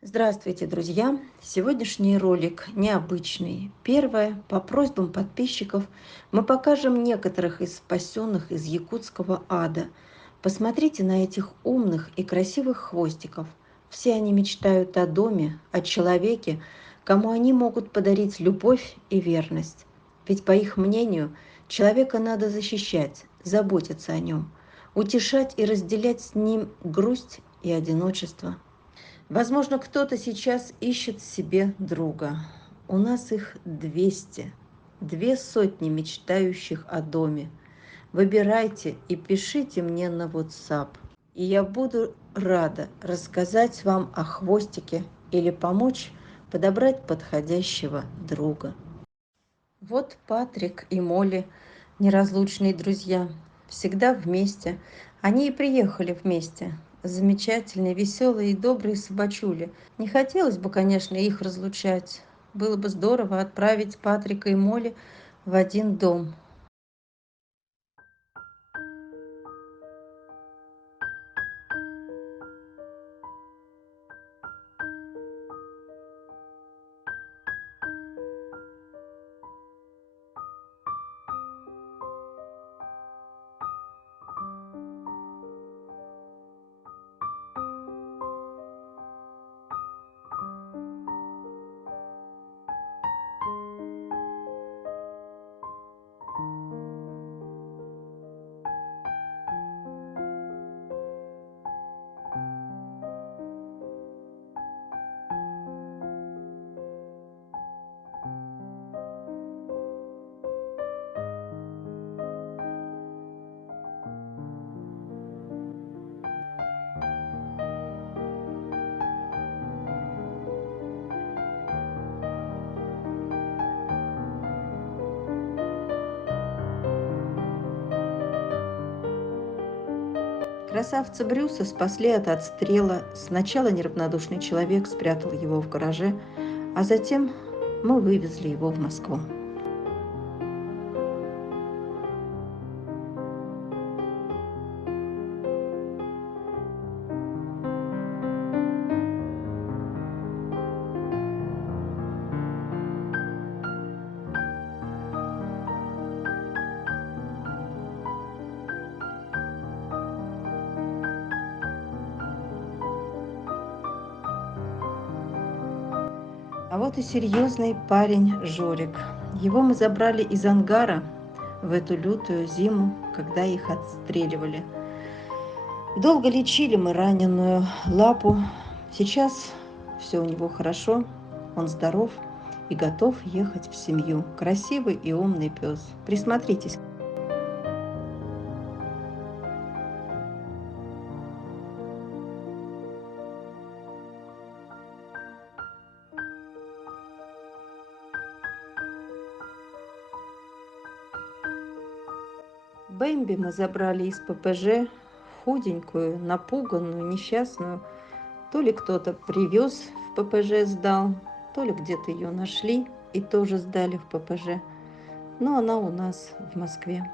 Здравствуйте, друзья! Сегодняшний ролик необычный. Первое, по просьбам подписчиков, мы покажем некоторых из спасенных из якутского ада. Посмотрите на этих умных и красивых хвостиков. Все они мечтают о доме, о человеке, кому они могут подарить любовь и верность. Ведь, по их мнению, человека надо защищать, заботиться о нем, утешать и разделять с ним грусть и одиночество. Возможно, кто-то сейчас ищет себе друга. У нас их 200, 200 мечтающих о доме. Выбирайте и пишите мне на WhatsApp. И я буду рада рассказать вам о хвостике или помочь подобрать подходящего друга. Вот Патрик и Молли, неразлучные друзья, всегда вместе. Они и приехали вместе. Замечательные, веселые и добрые собачули. Не хотелось бы, конечно, их разлучать. Было бы здорово отправить Патрика и Молли в один дом. Красавца Брюса спасли от отстрела. Сначала неравнодушный человек спрятал его в гараже, а затем мы вывезли его в Москву. А вот и серьезный парень Жорик. Его мы забрали из ангара в эту лютую зиму, когда их отстреливали. Долго лечили мы раненую лапу. Сейчас все у него хорошо, он здоров и готов ехать в семью. Красивый и умный пес. Присмотритесь. Бэмби мы забрали из ППЖ, худенькую, напуганную, несчастную. То ли кто-то привез в ППЖ, сдал, то ли где-то ее нашли и тоже сдали в ППЖ. Но она у нас в Москве.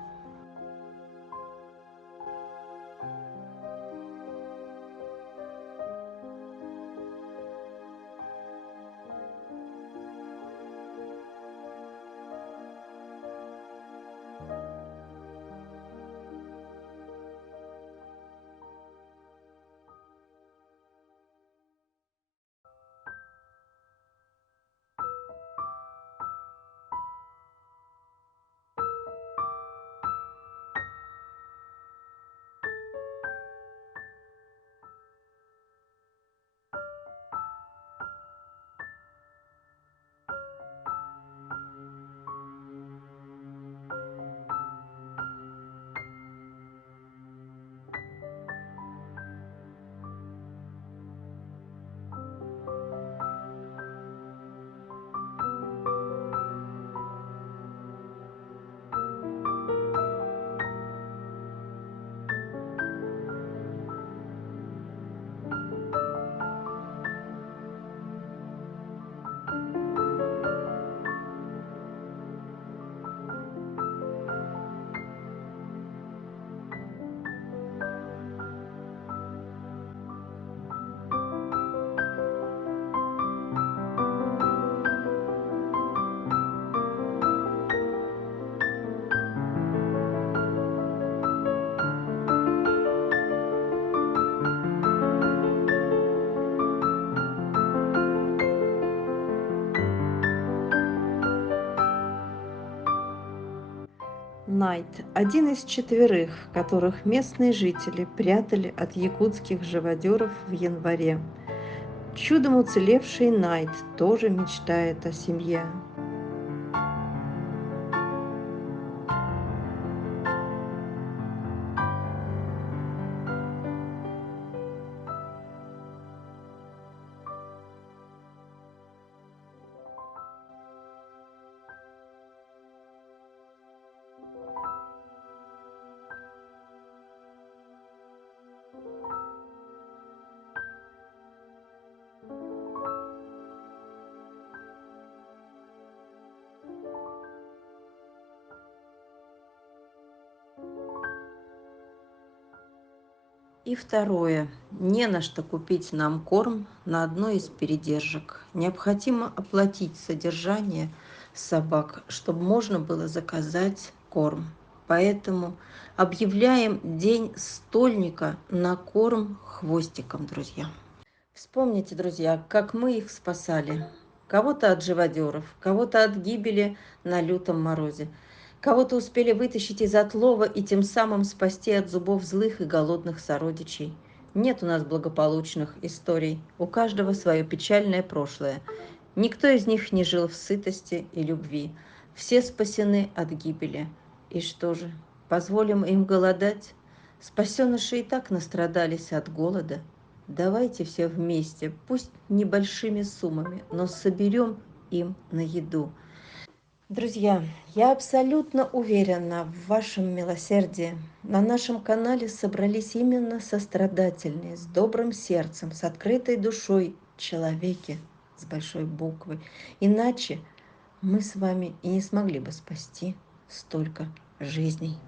Найт – один из 4, которых местные жители прятали от якутских живодеров в январе. Чудом уцелевший Найт тоже мечтает о семье. И второе. Не на что купить нам корм на одной из передержек. Необходимо оплатить содержание собак, чтобы можно было заказать корм. Поэтому объявляем день стольника на корм хвостиком, друзья. Вспомните, друзья, как мы их спасали. Кого-то от живодеров, кого-то от гибели на лютом морозе. Кого-то успели вытащить из отлова и тем самым спасти от зубов злых и голодных сородичей. Нет у нас благополучных историй. У каждого свое печальное прошлое. Никто из них не жил в сытости и любви. Все спасены от гибели. И что же, позволим им голодать? Спасеныши и так настрадались от голода. Давайте все вместе, пусть небольшими суммами, но соберем им на еду. Друзья, я абсолютно уверена в вашем милосердии. На нашем канале собрались именно сострадательные, с добрым сердцем, с открытой душой человеки с большой буквы. Иначе мы с вами и не смогли бы спасти столько жизней.